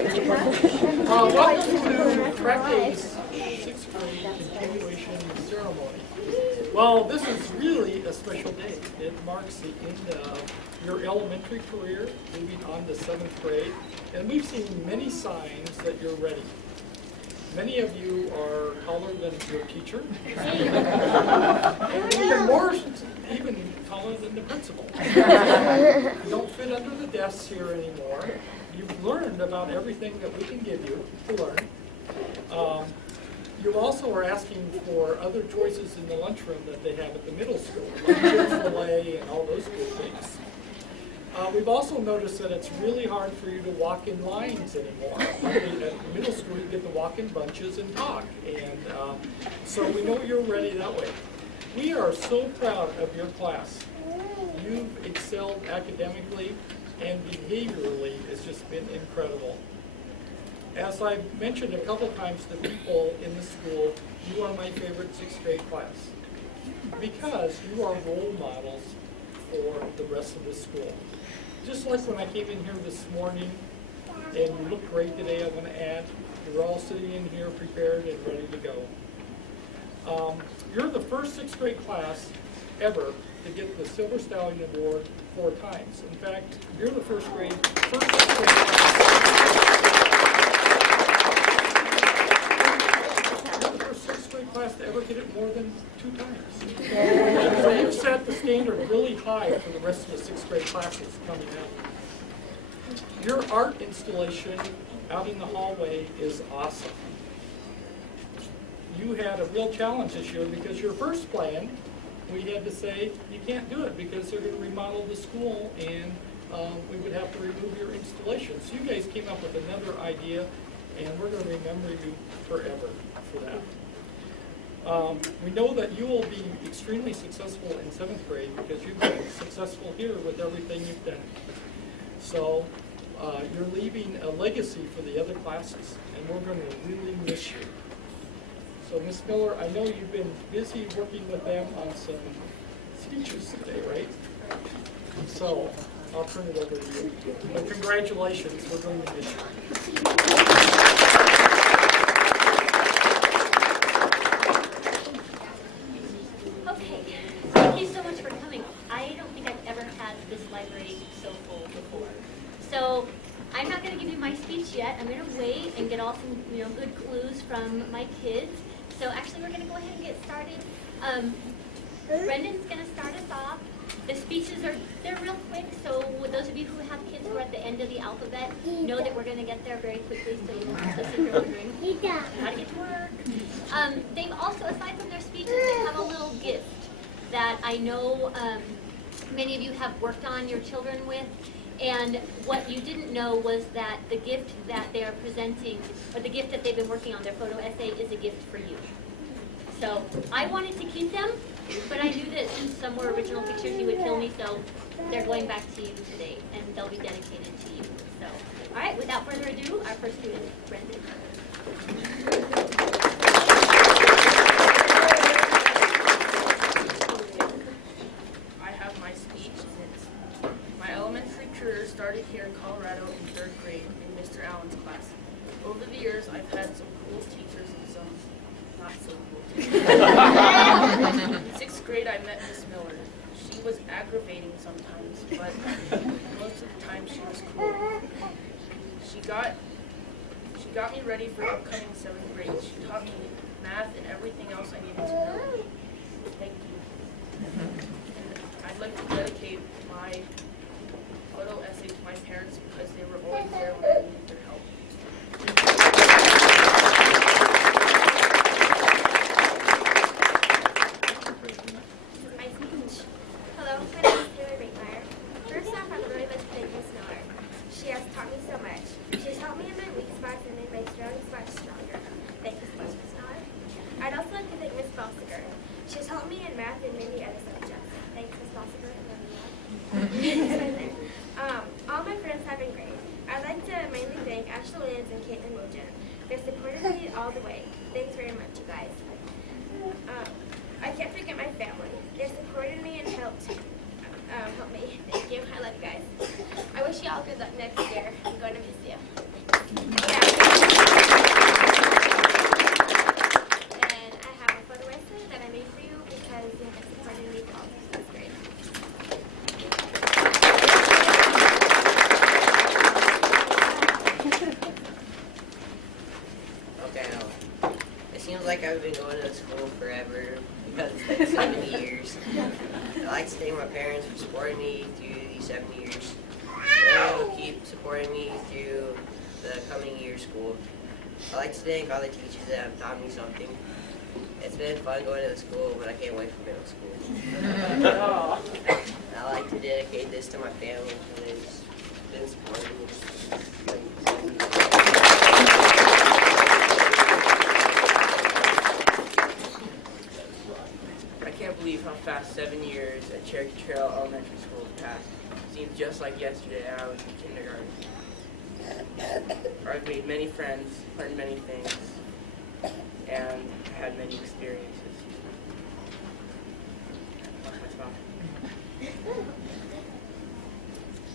Welcome to Track Day's 6th grade continuation ceremony. Well, this is really a special day. It marks the end of your elementary career, moving on to 7th grade, and we've seen many signs that you're ready. Many of you are taller than your teacher, and even taller than the principal. You don't fit under the desks here anymore. You've learned about everything that we can give you to learn. You also are asking for other choices in the lunchroom that they have at the middle school, like Chick-fil-A and all those good things. We've also noticed that it's really hard for you to walk in lines anymore. At middle school, you get to walk in bunches and talk, and so we know you're ready that way. We are so proud of your class. You've excelled academically, and behaviorally it's just been incredible. As I've mentioned a couple times to people in the school, you are my favorite 6th grade class because you are role models for the rest of the school. Just like when I came in here this morning, and you look great today, I want to add, you're all sitting in here prepared and ready to go. You're the first 6th grade class ever to get the Silver Stallion Award 4 times. In fact, you're the first 6th grade class. You're the first 6th grade class to ever get it more than 2 times. So you've set the standard really high for the rest of the 6th grade classes coming up. Your art installation out in the hallway is awesome. You had a real challenge this year because your first plan, we had to say you can't do it because they're going to remodel the school and we would have to remove your installation. So you guys came up with another idea, and we're going to remember you forever for that. We know that you will be extremely successful in 7th grade because you've been successful here with everything you've done. So you're leaving a legacy for the other classes, and we're going to really miss you. So, Ms. Miller, I know you've been busy working with them on some speeches today, right? So, I'll turn it over to you. But congratulations, we're going to miss you. Okay, thank you so much for coming. I don't think I've ever had this library so full before. So, I'm not going to give you my speech yet. I'm going to wait and get all some good clues from my kids. So actually we're going to go ahead and get started. Brendan's going to start us off. The speeches they're real quick, so those of you who have kids who are at the end of the alphabet know that we're going to get there very quickly, so you don't have to sit here wondering how to get to work. They've also, aside from their speeches, they have a little gift that I know many of you have worked on your children with. And what you didn't know was that the gift that they are presenting, or the gift that they've been working on, their photo essay, is a gift for you. So I wanted to keep them, but I knew that since some were original pictures, you would kill me, so they're going back to you today, and they'll be dedicated to you. So, all right, without further ado, our first student, Brendan. I have my speech, and it's my elementary career started here in Colorado in 3rd grade in Mr. Allen's class. Over the years, I've had some cool teachers and some not so cool teachers. In 6th grade, I met Miss Miller. She was aggravating sometimes, but most of the time she was cool. She got me ready for upcoming 7th grade. She taught me math and everything else I needed to know. Thank you. And I'd like to dedicate my photo essay to my parents because they were always there when I needed their help. My speech. Hello, my name is Taylor Brinkmeyer. First off, I would really like to thank Miss Miller. She has taught me so much. She's helped me in my weak spots and made my strong spots stronger. Thank you so much, Miss Miller. I'd also like to thank Miss Balsiger. She's helped me in math and many other subjects. Thanks, Miss Balsiger. All my friends have been great. I'd like to mainly thank Ashley Lyns and Caitlin Nugent. They've supported me all the way. Thanks very much, you guys. I can't forget my family. They supported me and helped me. Thank you. I love you guys. I wish you all good luck next year. I'm going to miss you. like I've been going to school forever because it's been 7 years. I like to thank my parents for supporting me through these 7 years. They'll keep supporting me through the coming year of school. I like to thank all the teachers that have taught me something. It's been fun going to the school, but I can't wait for middle school. I like to dedicate this to my family who has been supporting me. I can't believe how fast 7 years at Cherokee Trail Elementary School has passed. It seems just like yesterday I was in kindergarten. I've made many friends, learned many things, and had many experiences.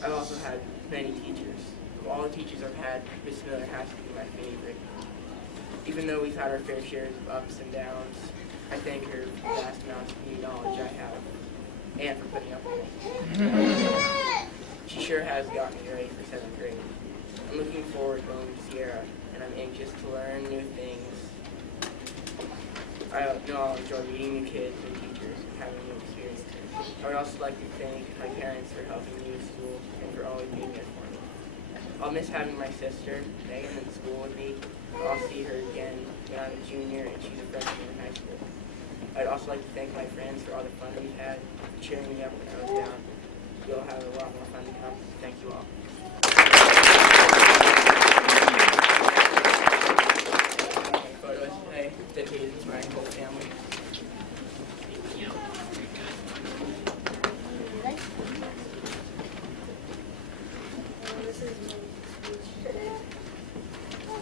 I've also had many teachers. Of all the teachers I've had, Miss Miller has to be my favorite. Even though we've had our fair shares of ups and downs, I thank her for the vast amounts of new knowledge I have, and for putting up with me. She sure has gotten me ready for 7th grade. I'm looking forward to going to Sierra, and I'm anxious to learn new things. I know I'll enjoy meeting new kids and teachers and having new experiences. I would also like to thank my parents for helping me with school and for always being there for me. I'll miss having my sister, Megan, in school with me. I'll see her again when I'm a junior and she's a freshman in high school. I'd also like to thank my friends for all the fun we've had, cheering me up when I was down. You'll have a lot more fun to come. Thank you all. My photo is today dedicated to my whole family. This is my speech.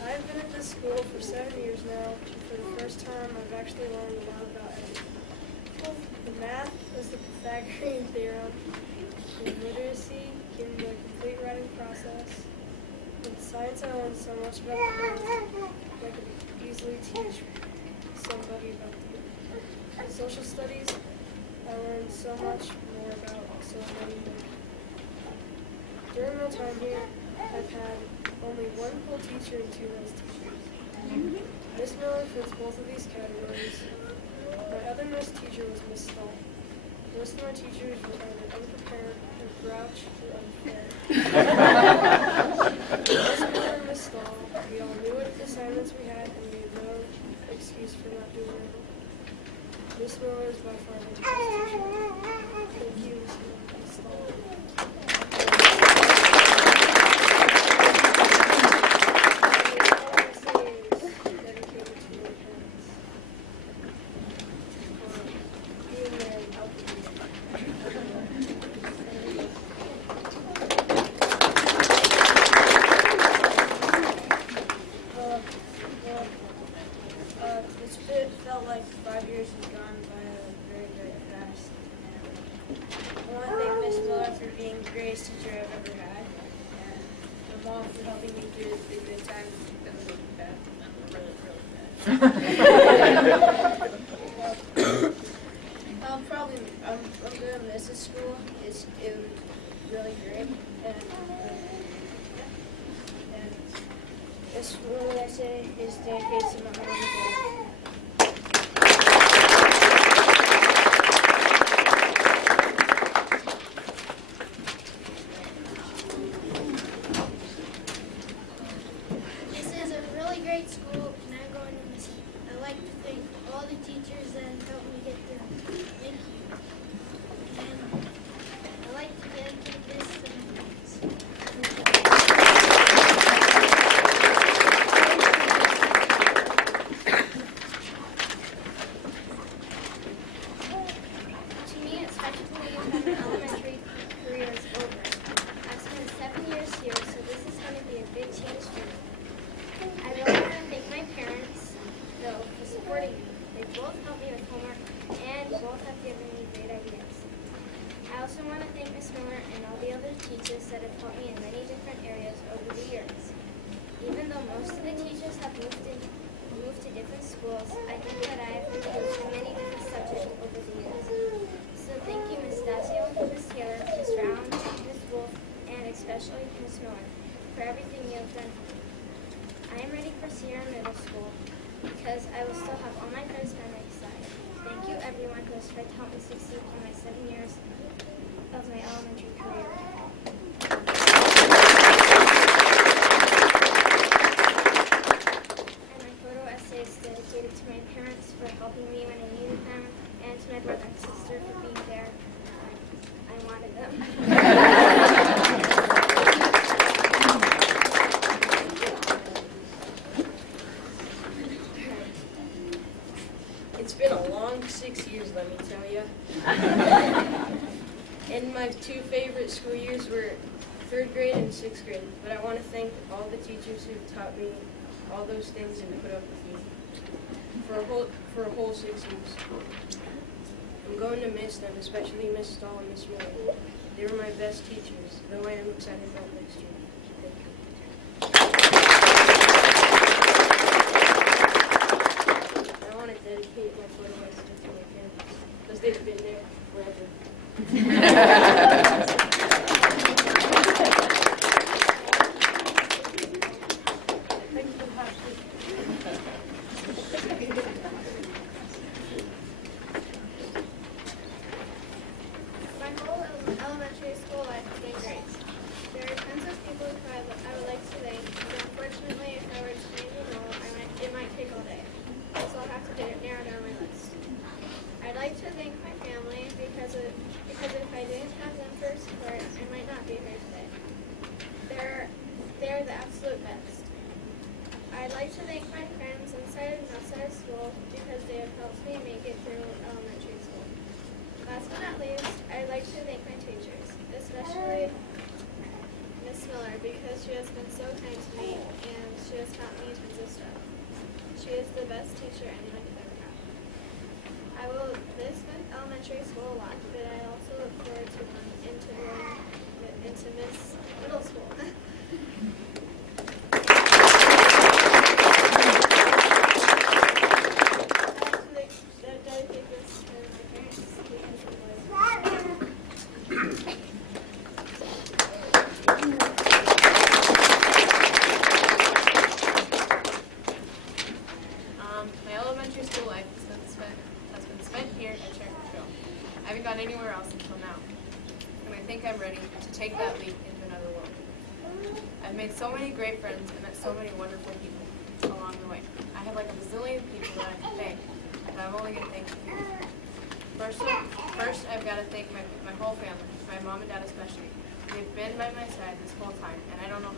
I've been at this school for 7 years now. For the first time, I've actually learned a lot about everything. The math is the Pythagorean theorem. In literacy, given the complete writing process. In science, I learned so much about the world that I could easily teach somebody about the earth. In social studies, I learned so much more about so many more. During my time here, I've had only one cool teacher and 2 nice teachers. Miss Miller fits both of these categories. My other nice teacher was Miss Stahl. Most of my teachers were either unprepared or grouch or unfair. Miss Miller and Miss Stahl, we all knew what assignments we had and we had no excuse for not doing it. Miss Miller is by far my best teacher. Thank you, Miss Miller and Miss Stahl. It felt like 5 years has gone by very, very fast. And I want to thank Miss Miller for being the greatest teacher I've ever had. And my mom for helping me through the good times that were really bad. I'm going to miss this school. It was really great. And this school that I say is dedicated to my mom and dad. Great school, and I'm going to miss it. I'd like to thank all the teachers that helped me get there. Thank you. And I'd like to dedicate this to my friends. To me, it's hard to believe that my elementary career is over. I've spent 7 years here, so this is going to be a big change for me. I really want to thank my parents, though, for supporting me. They both helped me with homework, and both have given me great ideas. I also want to thank Miss Miller and all the other teachers that have helped me in many different areas over the years. Even though most of the teachers have moved to different schools, I think that I have improved in many different subjects over the years. So thank you, Ms. Stasio, Ms. Taylor, Ms. Round, Ms. Wolf, and especially Ms. Miller, for everything you have done for me. I am ready for Sierra Middle School. because I will still have all my friends by my side. Thank you everyone who has tried to help me succeed in my 7 years of my elementary career. And my photo essay is dedicated to my parents for helping me when I needed them, and to my brother and sister for being there when I wanted them. It's been a long 6 years, let me tell you. And my two favorite school years were 3rd grade and 6th grade. But I want to thank all the teachers who taught me all those things and put up with me for a whole 6 years. I'm going to miss them, especially Miss Stahl and Miss Miller. They were my best teachers, though I am excited about next year. Thank you. I want to dedicate my photo essay to my parents, because they've been there forever. My whole elementary school life has been great. There are tons of people who I would like to thank, but unfortunately, if I were to name them all, it might take all day. So I'll have to narrow down my list. I'd like to thank my family because if I didn't have them for support, I might not be here today. They're the absolute best. I'd like to thank my friends inside and outside of school because they have helped me make it through elementary school. Last but not least, I'd like to thank my teachers, especially Miss Miller, because she has been so kind to me and she has taught me tons of stuff. She is the best teacher anyone could ever have. I will miss my elementary school a lot, but I also look forward to going into Miss Middle School. Dedicate this to my parents. My elementary school life has been spent here at Cherokee Trail. I haven't gone anywhere else until now, and I think I'm ready to take that leap into another world. I've made so many great friends and met so many wonderful people along the way. I have like a bazillion people that I can thank, but I'm only going to thank a few. First, I've got to thank my whole family, my mom and dad especially. They've been by my side this whole time, and I don't know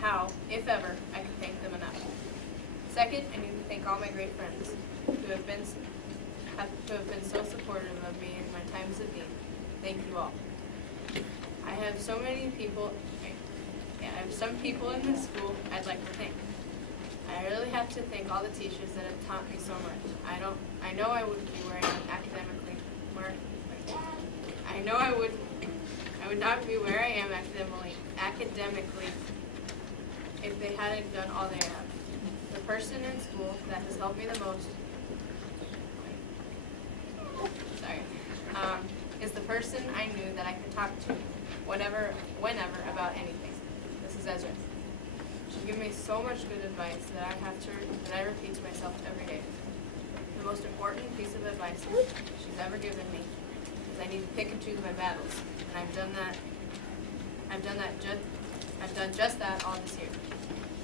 how, if ever, I can thank them enough. Second, I need to thank all my great friends who have been so supportive of me in my times of need. Thank you all. I have some people in this school I'd like to thank. I really have to thank all the teachers that have taught me so much. I know I wouldn't be where I am academically. I would not be where I am academically if they hadn't done all they have. The person in school that has helped me the most is the person I knew that I could talk to whenever about anything. This is Ezra. She gave me so much good advice that I repeat to myself every day. The most important piece of advice she's ever given me is I need to pick and choose my battles, and I've done just that all this year.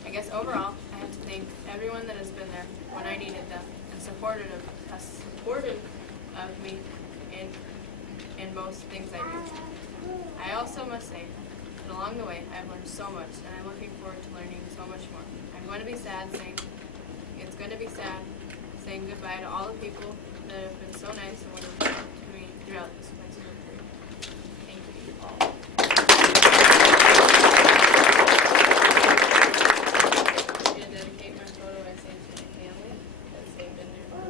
I guess overall, I have to thank everyone that has been there when I needed them and supportive of me in most things I do. I also must say that along the way, I've learned so much, and I'm looking forward to learning so much more. It's going to be sad saying goodbye to all the people that have been so nice and wonderful to me throughout this my school career. Thank you all. I'm going to dedicate my photo essay to my family that's they've been there for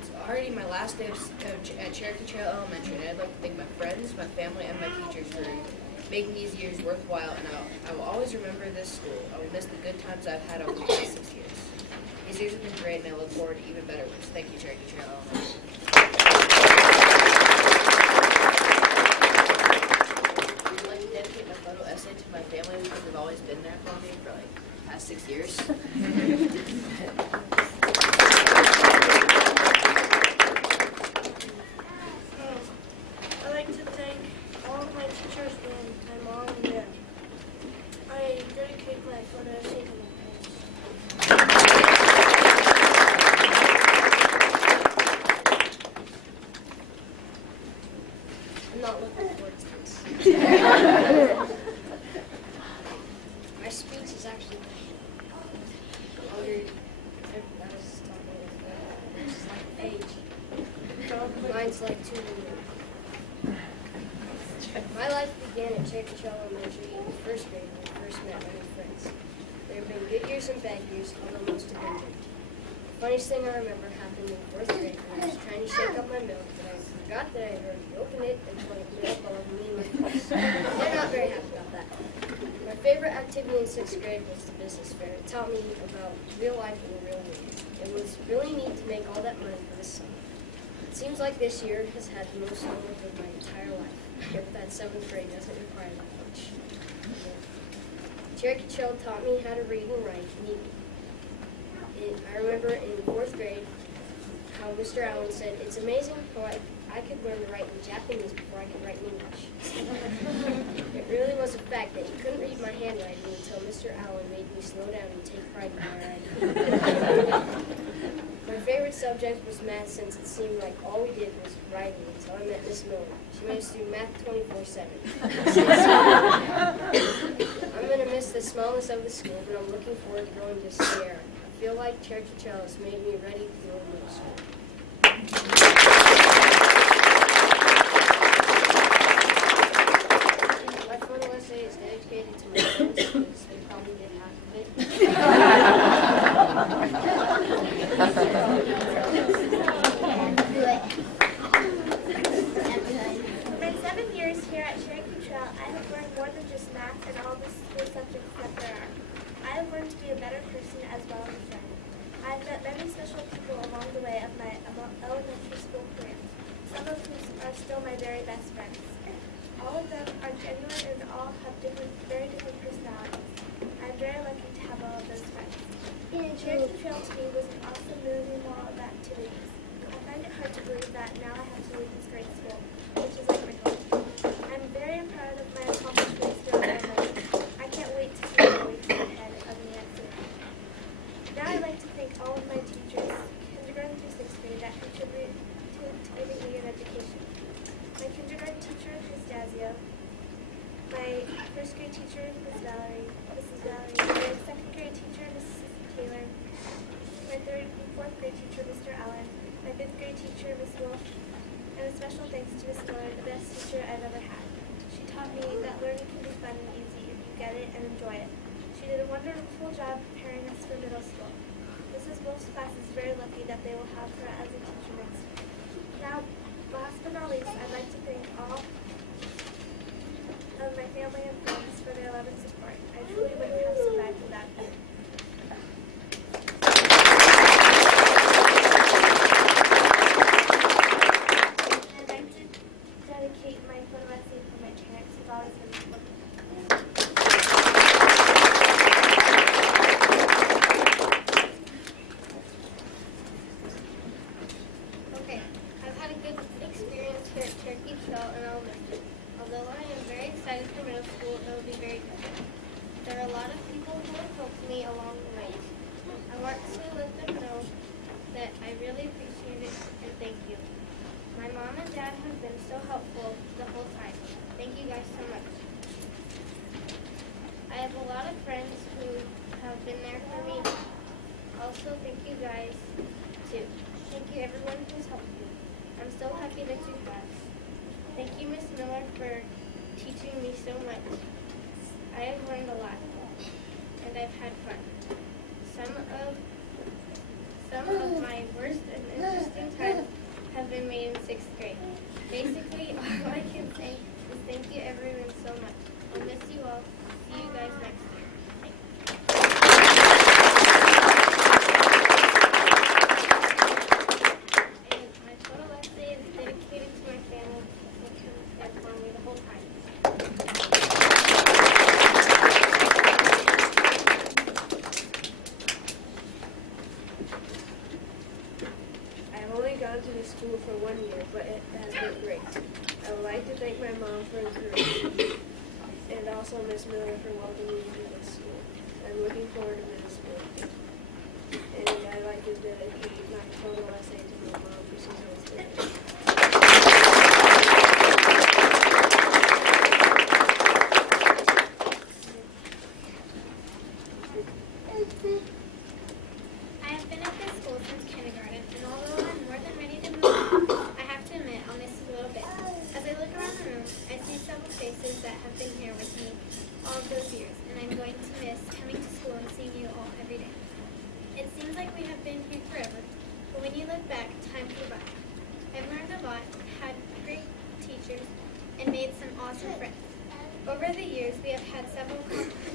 It's already my last day at Cherokee Trail Elementary, and I'd like to thank my friends, my family, and my teachers for making these years worthwhile, and I will always remember this school. I will miss the good times I've had over the past 6 years. These years have been great, and I look forward to even better ones. Thank you, Cherokee Trail Elementary. I'm not looking forward to this. My speech is actually longer. I was talking about it's like a page. Mine's like 2 minutes. My life began at Cherokee Trail Elementary in the first grade when I first met my new friends. There have been good years and bad years, although most have been good. The funniest thing I remember happened in 4th grade when I was trying to shake up my milk, but I forgot that I had already opened it and poured milk all over me and my face. They're not very happy about that. My favorite activity in 6th grade was the business fair. It taught me about real life and the real world. It was really neat to make all that money for the summer. It seems like this year has had the most homework of my entire life. But that 7th grade doesn't require that much. Cherokee Trail taught me how to read and write neatly. I remember in 4th grade how Mr. Allen said, "It's amazing how I could learn to write in Japanese before I could write in English." It really was a fact that he couldn't read my handwriting until Mr. Allen made me slow down and take pride in my writing. My favorite subject was math since it seemed like all we did was writing until I met Miss Miller. She made us do math 24/7. I'm going to miss the smallness of the school, but I'm looking forward to going to Sierra. I feel like Cherokee Trail has made me ready to go to middle school. My photo essay is dedicated to my friends because they probably did half of it. In my 7 years here at Cherokee Trail, I have learned more than just math and all the school subjects that there are. I have learned to be a better person as well as a friend. I have met many special people along the way of my elementary school career, some of whom are still my very best friends. All of them are genuine and all have very different personalities. I'm very lucky to have all of those friends. Cherokee Trail to me was an awesome moving wall of activities. I find it hard to believe that now I have to leave this great school, which is like my home. I'm very proud of my accomplishments throughout my life. I can't wait to see the weeks ahead of me at Sierra. Now I'd like to thank all of my teachers, kindergarten through 6th grade, that contribute to giving me an education. My kindergarten teacher, Ms. Dazio, my 1st grade teacher, Mrs. Valerie, my 2nd grade teacher, Mrs. Taylor, my 3rd and 4th grade teacher, Mr. Allen, my 5th grade teacher, Ms. Wolf, and a special thanks to Ms. Miller, the best teacher I've ever had. She taught me that learning can be fun and easy if you get it and enjoy it. She did a wonderful job preparing us for middle school. Mrs. Wolf's class is very lucky that they will have her as a teacher next year. Now, last but not least, I'd like to thank all of my family and friends for their love and support. I truly wouldn't have survived without you. I'd like to dedicate my photo essay for my parents who've always been supportive. Okay, I've had a good experience here at Cherokee Trail and Elementary. Although I am very excited for middle school, it will be very different. There are a lot of people who have helped me along the way. I want to let them know that I really appreciate it and thank you. My mom and dad have been so helpful the whole time. Thank you guys so much. I have a lot of friends who have been there for me. Also, thank you guys too. Thank you everyone who's helped me. I'm so happy that you have. Thank you, Miss Miller, for teaching me so much. I have learned a lot, and I've had fun. Some of my worst and interesting times have been made in 6th grade. Basically, all I can say is thank you everyone so much. I'll miss you all. See you guys next year. And my photo essay is dedicated to my family who stand for me the whole time. I've only gone to this school for 1 year, but it has been great. I would like to thank my mom for encouraging me, and also Miss Miller for welcoming me to this school. I'm looking forward to middle school. And I'd like to dedicate my photo essay to my mom, because she's always been there. faces that have been here with me all of those years, and I'm going to miss coming to school and seeing you all every day. It seems like we have been here forever, but when you look back, time flew by. I've learned a lot, had great teachers, and made some awesome friends. Over the years, we have had several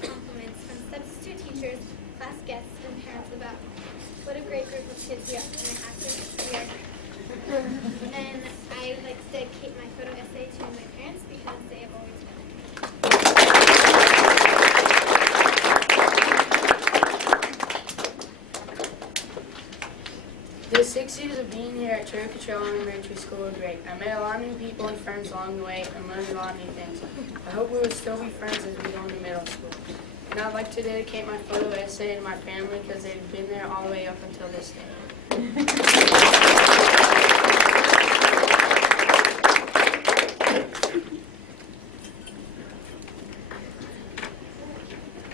compliments from substitute teachers, class guests, and parents about what a great group of kids we are, and I have to admit, we are great. And I would like to dedicate my photo essay to my parents because they have always been there. The 6 years of being here at Cherokee Trail Elementary School were great. I met a lot of new people and friends along the way and learned a lot of new things. I hope we will still be friends as we go into middle school. And I'd like to dedicate my photo essay to my family because they've been there all the way up until this day.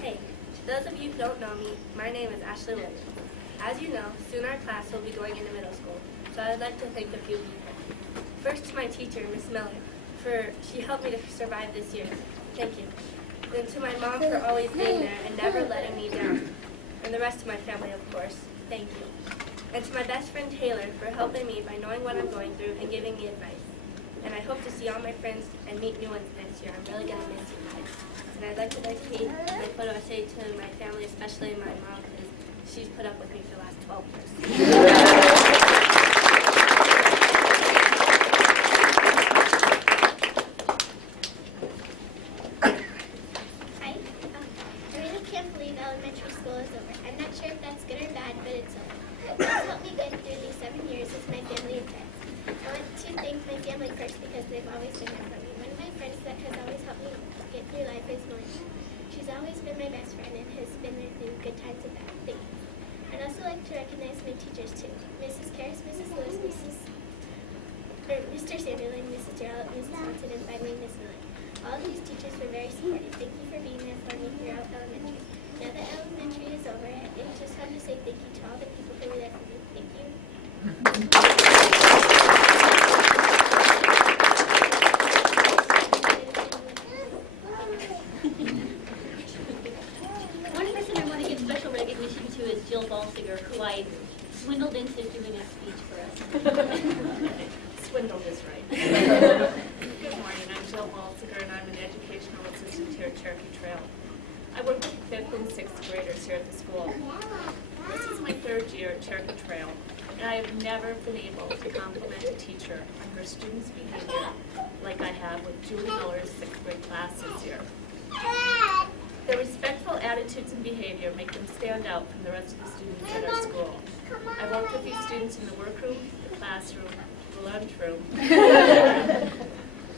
Hey, to those of you who don't know me, my name is Ashley Williams. As you know, soon our class will be going into middle school, so I would like to thank a few people. First to my teacher, Miss Miller, for she helped me to survive this year. Thank you. Then to my mom for always being there and never letting me down. And the rest of my family, of course. Thank you. And to my best friend Taylor for helping me by knowing what I'm going through and giving me advice. And I hope to see all my friends and meet new ones next year. I'm really going to miss you guys. And I'd like to dedicate my photo essay to my family, especially my mom, because she's put up with me for the last 12 years. Hi. I really can't believe elementary school is over. I'm not sure if that's good or bad, but it's over. What's helped me get through these 7 years is my family and friends. I want to thank my family first because they've always been there for me. One of my friends that has always helped me get through life is Melissa. She's always been my best friend and has been there through good times and bad things. I'd also like to recognize my teachers too. Mrs. Karras, Mrs. Lewis, Mr. Samuel, and Mrs. Gerald, Mrs. Watson, and finally Miss Miller. All of these teachers were very supportive. Thank you for being there for me throughout elementary. Now that elementary is over, I just want to say thank you to all the people who were there for me. Thank you. One person I want to give special recognition to is Jill Balsiger, who I swindled into doing a speech for us. Swindled is right. Good morning, I'm Jill Balsiger, and I'm an educational assistant here at Cherokee Trail. I work with 5th and 6th graders here at the school. This is my 3rd year at Cherokee Trail, and I have never been able to compliment a teacher on her students' behavior like I have with Julie Miller's 6th grade class this year. Their respectful attitudes and behavior make them stand out from the rest of the students at our school. I've worked with these students in the workroom, the classroom, the lunchroom,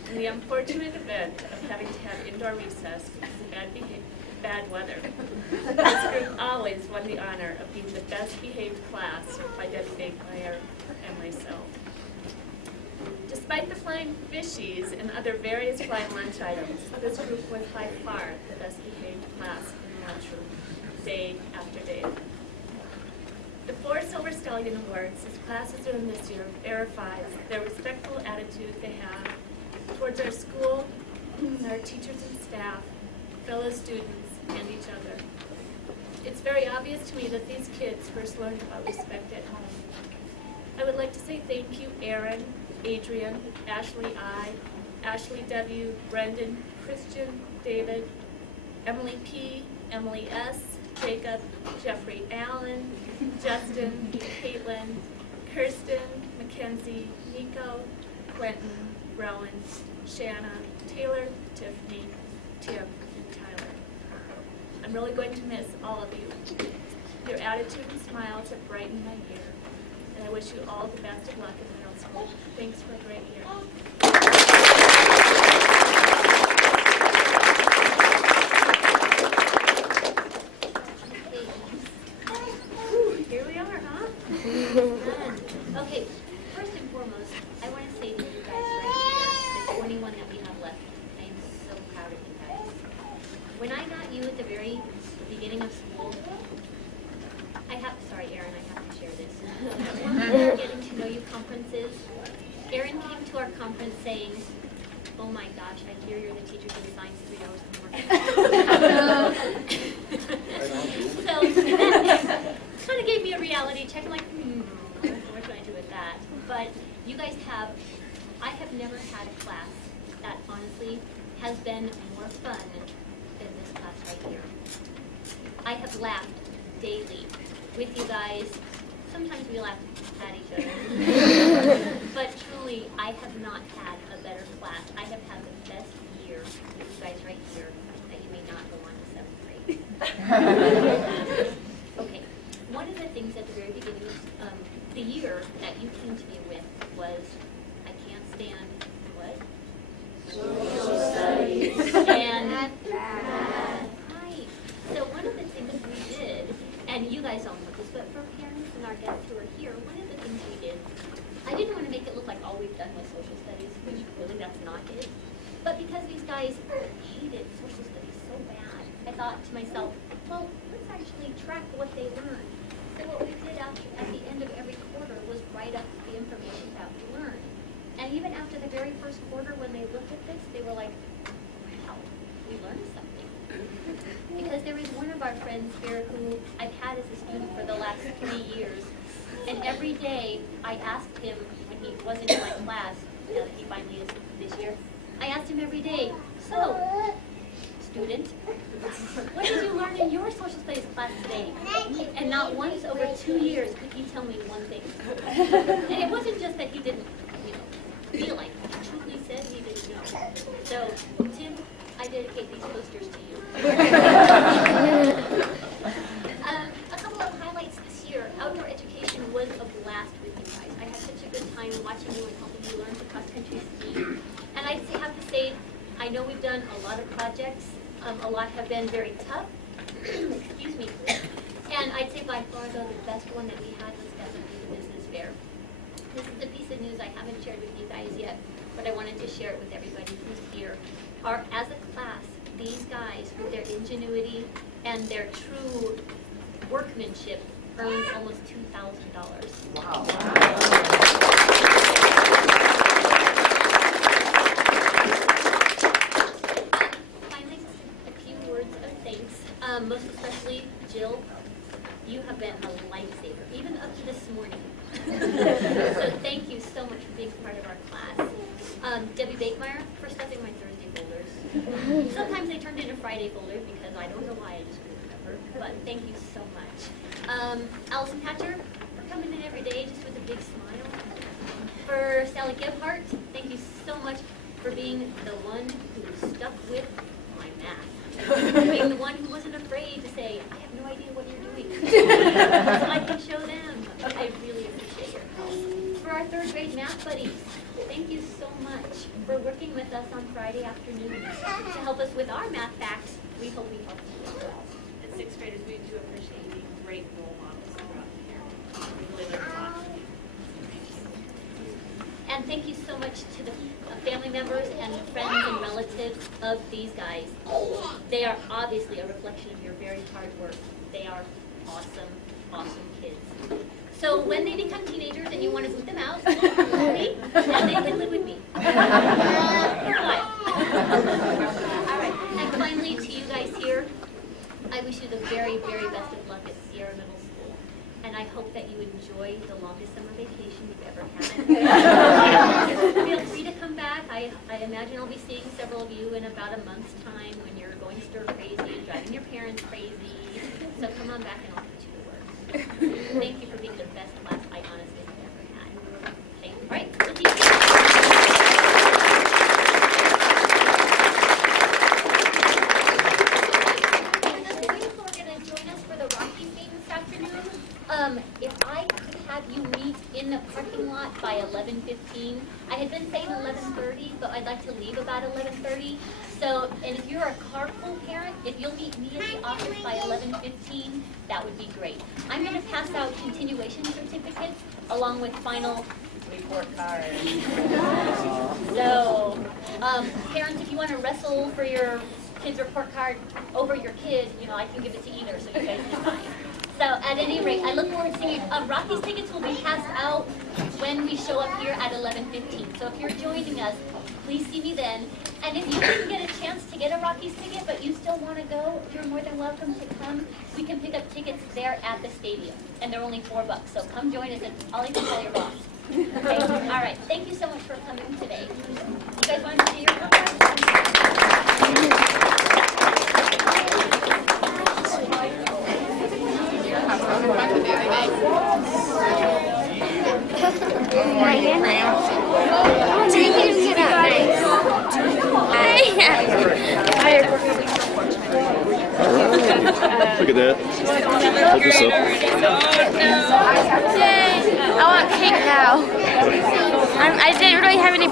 in the unfortunate event of having to have indoor recess because of bad weather. This group always won the honor of being the best behaved class by Debbie Bakemeyer and myself. Despite the flying fishies and other various flying lunch items, this group was by far the best behaved class in the lunchroom, day after day. The 4 Silver Stallion Awards this class has earned this year verifies their respectful attitude they have towards our school, our teachers and staff, fellow students, and each other. It's very obvious to me that these kids first learned about respect at home. I would like to say thank you, Aaron, Adrian, Ashley I, Ashley W, Brendan, Christian, David, Emily P, Emily S, Jacob, Jeffrey Allen, Justin, Caitlin, Kirsten, Mackenzie, Nico, Quentin, Rowan, Shanna, Taylor, Tiffany, Tim, and Tyler. I'm really going to miss all of you. Your attitude and smiles have brightened my year, and I wish you all the best of luck in middle school. Thanks for a great year. Here we are, huh? Okay, first and foremost, I want to say to you guys right here, the 21 that we have left, I am so proud of you guys. When I got you at the very beginning of school, sorry Aaron, I have to share this. One of our getting to know you conferences, Aaron came to our conference saying, oh my gosh, I hear you're the teacher who assigns 3 hours in the morning. So that kind of gave me a reality check. I'm like, what can I do with that? But you guys I have never had a class that honestly has been more fun than this class right here. I have laughed daily with you guys. Sometimes we laugh at each other. But truly, I have not had a better class. I have had the best year with you guys right here that you may not go on to 7th grade. Okay, one of the things at the very beginning of the year that you came to me with was, I can't stand what? Social studies. And math. Right. So one of the things we did, and you guys all know this, but for parents and our guests who are here, one of the things we did, I didn't want to make it look like all we've done was social studies, which really that's not it. But because these guys hated social studies so bad, I thought to myself, well, let's actually track what they learned. So what we did at the end of every quarter was write up the information that we learned. And even after the very first quarter, when they looked at this, they were like, wow, we learned something. Because there is one of our friends here who I've had as a student for the last 3 years. And every day I asked him, when he wasn't in my class, now that he finally is this year, I asked him every day, so, student, what did you learn in your social studies class today? And not once over 2 years could he tell me one thing. And it wasn't just that he didn't, feel like it. He truly said he didn't know. So, Tim, I dedicate these posters to you. A couple of highlights this year. Outdoor education was a blast with you guys. I had such a good time watching you and helping you learn to cross-country ski. And I have to say, I know we've done a lot of projects. A lot have been very tough. Excuse me. And I'd say by far, though, the best one that we had was definitely the business fair. This is a piece of news I haven't shared with you guys yet, but I wanted to share it with everybody who's here. As a class, these guys, with their ingenuity and their true workmanship, earned almost $2,000. Wow. Finally, a few words of thanks, most especially Jill. You have been a lifesaver, even up to this morning. So thank you so much for being part of our class. Debbie Bakemeyer for stuffing my Thursday folders. Sometimes they turned into Friday folders because I don't know why, I just couldn't remember. But thank you so much. Allison Hatcher for coming in every day just with a big smile. For Sally Gebhardt, thank you so much for being the one who stuck with my math. Being the one who wasn't afraid to say, I have no idea what you're doing. So I can show them. I really appreciate your help. For our 3rd grade math buddies, thank you so much for working with us on Friday afternoons to help us with our math facts. We hope we helped you as well. And 6th graders, we do appreciate you being great role models throughout the year. We really learned a lot. And thank you so much to the family members and friends and relatives of these guys. They are obviously a reflection of your very hard work. They are awesome, awesome kids. So when they become teenagers and you want to boot them out, then they can live with me. For life. All right. And finally, to you guys here, I wish you the very, very best of luck at Sierra Middle School. And I hope that you enjoy the longest summer vacation you've ever had. Feel free to come back. I imagine I'll be seeing several of you in about a month's time when you're going stir crazy and driving your parents crazy. So come on back and I'll put you to work. Thank you for being the best class I honestly have ever had. Thank you. All right, we'll see you. If I could have you meet in the parking lot by 11:15, I had been saying 11:30, but I'd like to leave about 11:30. So, and if you're a carpool parent, if you'll meet me at the office by 11:15, that would be great. I'm going to pass out continuation certificates along with final report cards. So, parents, if you want to wrestle for your kid's report card over your kid, I can give it to either, so you guys decide. So at any rate, I look forward to seeing you. Rockies tickets will be passed out when we show up here at 11:15. So if you're joining us, please see me then. And if you didn't get a chance to get a Rockies ticket, but you still want to go, you're more than welcome to come. We can pick up tickets there at the stadium, and they're only $4. So come join us, and I'll even call your boss. Okay? All right. Thank you so much for coming today. You guys want to see your program? Look at that. Help yourself. I want cake now. I didn't really have any